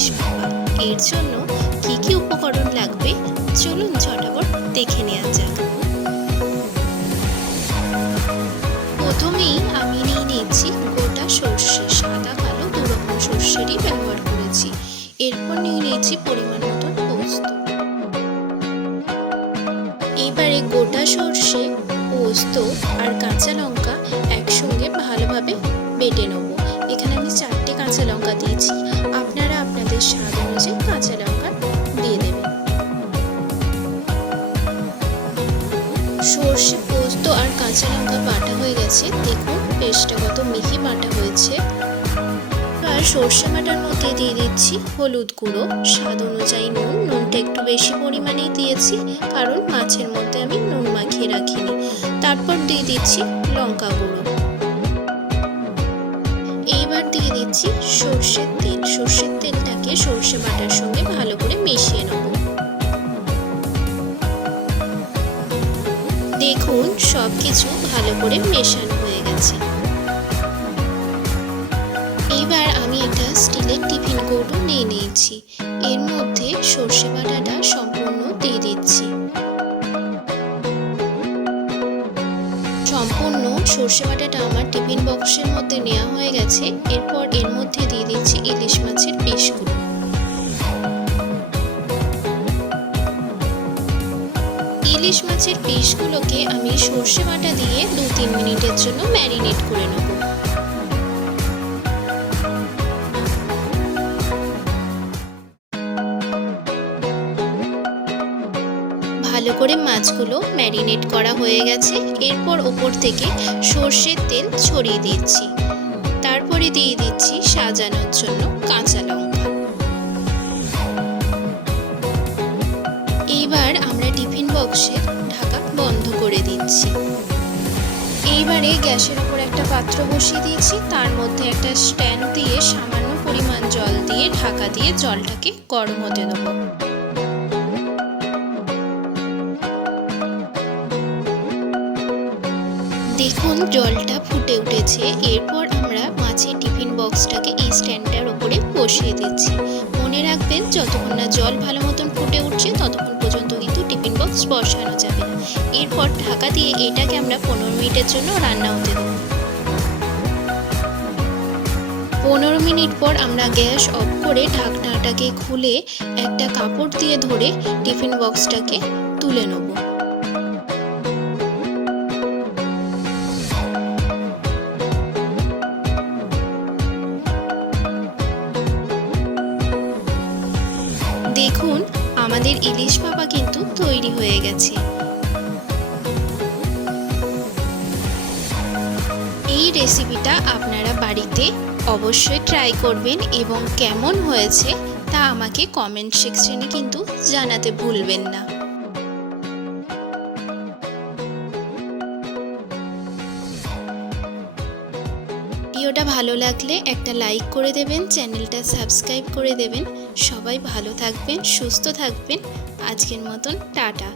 ইলিশ ভাপা। এর জন্য কি কি উপকরণ লাগবে চলুন ঝটাপট দেখে নেওয়া যাক। প্রথমেই আমি নিয়ে নিচ্ছি গোটা সর্ষে, সাদা কালো দুরকম সর্ষেরই ব্যবহার করেছি। এরপর নিয়ে নিচ্ছি পরিমাণ মতন পোস্ত। এবারে গোটা সর্ষে, পোস্ত আর কাঁচা লঙ্কা একসঙ্গে ভালোভাবে বেটে নেব। এখানে আমি 4টে কাঁচা লঙ্কা দিয়েছি, আপনারা আপনাদের স্বাদ অনুযায়ী কাঁচা লঙ্কা দিয়ে দেবেন। সর্ষে, পোস্ত আর কাঁচা লঙ্কা বাটা হয়ে গেছে, দেখুন পেস্টটা কত মিহি বাটা হয়েছে। আর সর্ষে বাটার মধ্যে দিয়ে দিচ্ছি হলুদ গুঁড়ো, স্বাদ অনুযায়ী নুন। নুনটা একটু বেশি পরিমাণেই দিয়েছি কারণ মাছের মধ্যে আমি নুন মাখিয়ে রাখিনি। তারপর দিয়ে দিচ্ছি লঙ্কা গুঁড়ো। এইবার দিয়ে দিচ্ছি সর্ষের তেল। সর্ষের তেলটাকে সর্ষে বাটার সঙ্গে ভালো করে মিশিয়ে নেব। দেখুন সবকিছু ভালো করে মেশানো হয়ে গেছে। এবার আমি একটা স্টিলের টিফিন কৌটো নিয়ে নিয়েছি, এর মধ্যে সর্ষে বাটাটা সম্পূর্ণ দিয়ে দিচ্ছি। সম্পূর্ণ সর্ষে বাটাটা আমার টিফিন বক্সের মধ্যে নেওয়া হয়ে গেছে। এরপর এর মধ্যে দিয়ে দিচ্ছি ইলিশ মাছের পিসগুলো। ইলিশ মাছের পিসগুলোকে আমি সর্ষে বাটা দিয়ে 2-3 মিনিটের জন্য ম্যারিনেট করে নেব। ভালো করে মাছগুলো ম্যারিনেট করা হয়ে গেছে। এরপর ওপর থেকে সর্ষের তেল ছড়িয়ে দিচ্ছি। তারপরে দিয়ে দিচ্ছি সাজানোর জন্য কাঁচা লঙ্কা। এইবার আমরা টিফিন বক্সের ঢাকা বন্ধ করে দিচ্ছি। এইবারে গ্যাসের উপর একটা পাত্র বসিয়ে দিয়েছি, তার মধ্যে একটা স্ট্যান্ড দিয়ে সামান্য পরিমাণ জল দিয়ে ঢাকা দিয়ে জলটাকে গরম হতে দেবো। দেখুন জলটা ফুটে উঠেছে। এরপর আমরা মাছের টিফিন বক্সটাকে এই স্ট্যান্ডটার উপরে বসিয়ে দিচ্ছি। মনে রাখবেন যতক্ষণ না জল ভালো মতন ফুটে উঠছে ততক্ষণ পর্যন্ত কিন্তু টিফিন বক্স বসানো যাবে না। এরপর ঢাকা দিয়ে এটাকে আমরা 15 মিনিটের জন্য রান্না হতে দেব। 15 মিনিট পর আমরা গ্যাস অফ করে ঢাকনাটাকে খুলে একটা কাপড় দিয়ে ধরে টিফিন বক্সটাকে তুলে নেব। দেখুন আমাদের ইলিশ ভাপা কিন্তু তৈরি হয়ে গেছে। এই রেসিপিটা আপনারা বাড়িতে অবশ্যই ট্রাই করবেন এবং কেমন হয়েছে তা আমাকে কমেন্ট সেকশনে কিন্তু জানাতে ভুলবেন না। ভিডিওটা ভালো লাগলে একটা লাইক করে দেবেন, চ্যানেলটা সাবস্ক্রাইব করে দেবেন। সবাই ভালো থাকবেন, সুস্থ থাকবেন। আজকের মতন টাটা।